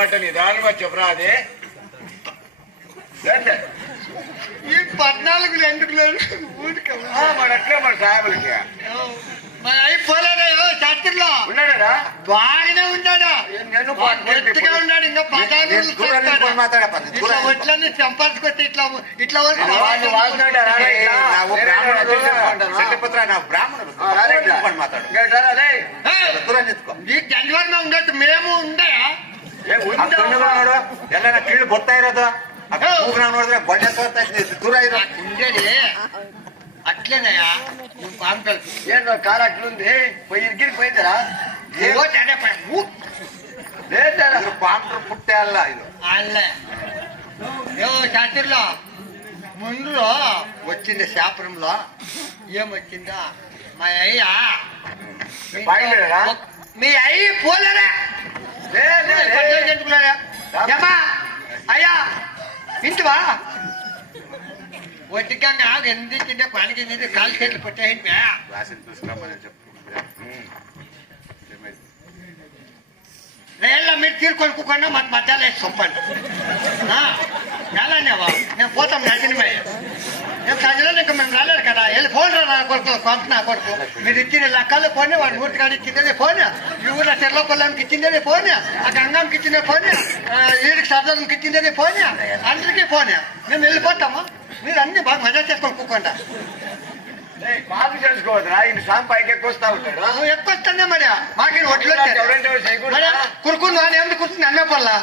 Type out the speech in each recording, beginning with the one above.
అనమాట నిదానంగా చెప్పరాదే. ఈ పద్నాలుగు ఎందుకు లేదు మన మన సాహెబులకి మన చత్రులో ఉన్నాడా బాగానే ఉన్నాడా? ఉన్నాడు ఇంకా ఇట్లా ఇట్లా బ్రాహ్మణుడు మాట్లాడు. జనవరిలో ఉండొచ్చు మేము ఉందా? ಕಣ್ಣುಗಳು ನೋಡು ಎಲ್ಲ ಕೀಳು ಬರ್ತಾ ಇರೋದು ಆ ಹೇ. ಮೂಗ್ನ ನೋಡಿದ್ರೆ ಬೊಳ್ಳೆ ತೋರ್ತಾ ಇದ್ದೆ, ದೂರ ಇರೋ ఉండేది అట్లేనయ్యా నువ్వు పాంపలు ఏంటో కాలు అట్లుంది పోయి ఇరిగిరి పోయిద్దరా ఏవో తేడా పై- ఊ, లేదా ಇದ್ರ ಪಾಂಡ್ರು ಪುಟ್ಟೆ ಅಲ್ಲ ಇದು అల్లే ఏవో చర్చల్లో ముందులో వచ్చింది శాపరంలో ఏమొచ్చిందా మా అయ్య బాగిలేదా? మీ అయ్యి పోలేరా తింటివా ఒడ్డికంగా ఎందుకంటే పనికి మీద కాలు చేతులు పట్టేయండి రేళ్ళ మీరు తీరుకొనుకోకుండా మాకు మధ్యాహ్నం వేసి చొప్పండి వెళ్ళండి నేను పోతాం నదిని మేము చదిలేదు ఇంకా మేము రాలేదు. కొంత నా కొడుకు? మీరు ఇచ్చిన లెక్కలు పోనీ వాడి ఊరి కాడ ఇచ్చిందే పోనీ. ఈ ఊళ్ళో చెర్ల పొలానికి ఇచ్చిందే పోనీ. ఆ గంగంకి ఇచ్చిందే పోనీ. ఈడికి సర్దానికి ఇచ్చిందే పోనీ. అందరికీ పోనీ. మేము వెళ్ళిపోతాము. మీరు అన్ని బాగా మజా చేసుకొని కూకుండా. మాకు చేసుకోవద్దురా ఇంక సాం పైకి ఎక్కువ వస్తా ఉంటాడు. ఎక్కువ వస్తుందే మరి. మాకు ఒట్లు ఎవరంటే కురుకుని వాడిని ఎందుకు కూర్చుని అన్నే పల్లా?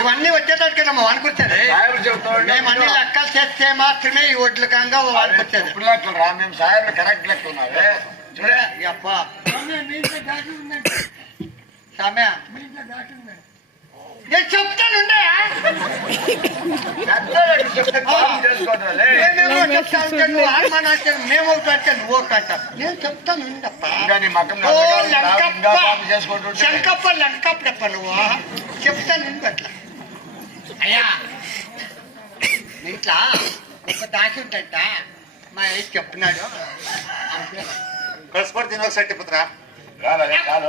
ఇవన్నీ వచ్చేటట్టుగా వానుకొచ్చారు సాహెబులు చెబుతా మేము అన్ని లెక్కలు చేస్తే మాత్రమే ఈ ఒడ్లు కంగా వానుకొచ్చేది ఇప్పుడు లెక్కలు రా మేము సాహెబ్లు కరెక్ట్ లెక్క ఉన్నావే చూడే అప్పా సామ్య నేను చెప్తానుండే మేమేమో చెప్తా ఉంటే నువ్వు ఆడమాన అంటే మేము ఒకటి అంటే నువ్వు ఒకటి అంటావు చెప్తాను ఓ లంకప్ప. నువ్వు. చెప్తాను అట్లా. అయ్యా ఇట్లా ఒక దాచి ఉంటంట. మా ఏం చెప్తున్నాడు కలుసుకొని తినొకసారి పుత్ర కాదు కాదు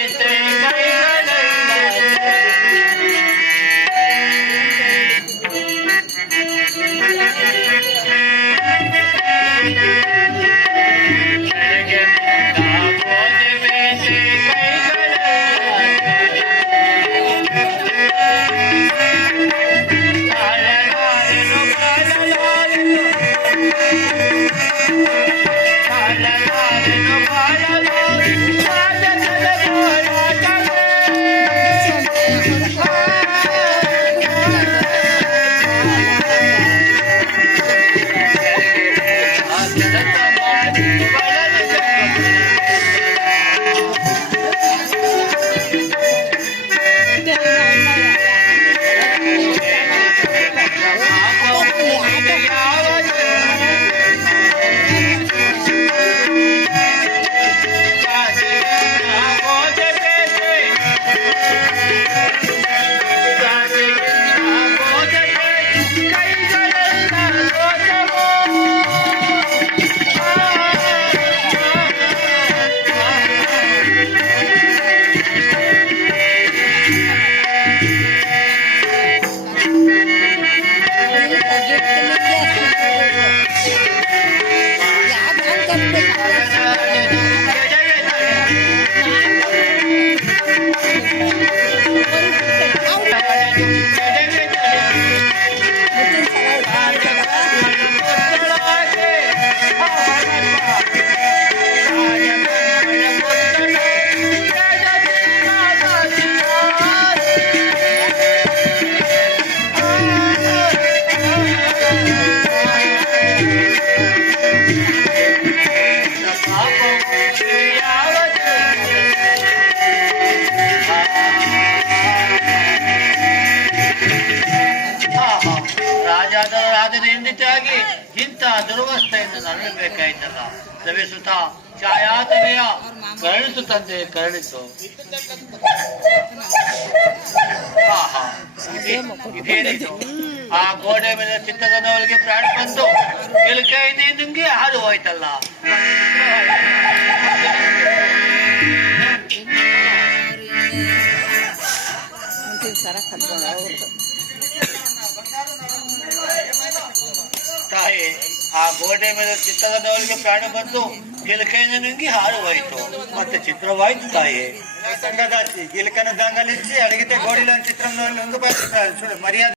我今天来。ಎಂದಿತ್ಯಾಗಿ ಇಂಥ ದುರವಸ್ಥೆಯಿಂದ ನರಳಬೇಕಾಯ್ತಲ್ಲ. ಸವಿಸುತ್ತ ಛಾಯಾತನೆಯ ಕರುಣಿಸು ತಂದೆ ಕರುಣಿಸು. ಇದೇನಿದು? ಆ ಗೋಡೆ ಮೇಲೆ ಚಿಕ್ಕದನವರಿಗೆ ಪ್ರಾಣ ಬಂದು ಗಿಳಿಕೆ ಹಾದು ಹೋಯ್ತಲ್ಲ. ತಾಯಿ, ಆ ಗೋಡೆ ಮೇಲೆ ಚಿತ್ರದವರಿಗೆ ಪ್ರಾಣ ಬಂದು ಗಿಲ್ಕೈನ ನುಂಗಿ ಹಾಲು ಹೋಯ್ತು. ಮತ್ತೆ ಚಿತ್ರವಾಯ್ತು ತಾಯಿ. ಸಂಗದಾಸಿ ಗಿಲ್ಕನ ದಂಗಲಿಚ್ಚಿ ಅಡಗಿತೆ ಗೋಡಿಲೊಂದು ಚಿತ್ರ ಒಂದು ಮರ್ಯಾದೆ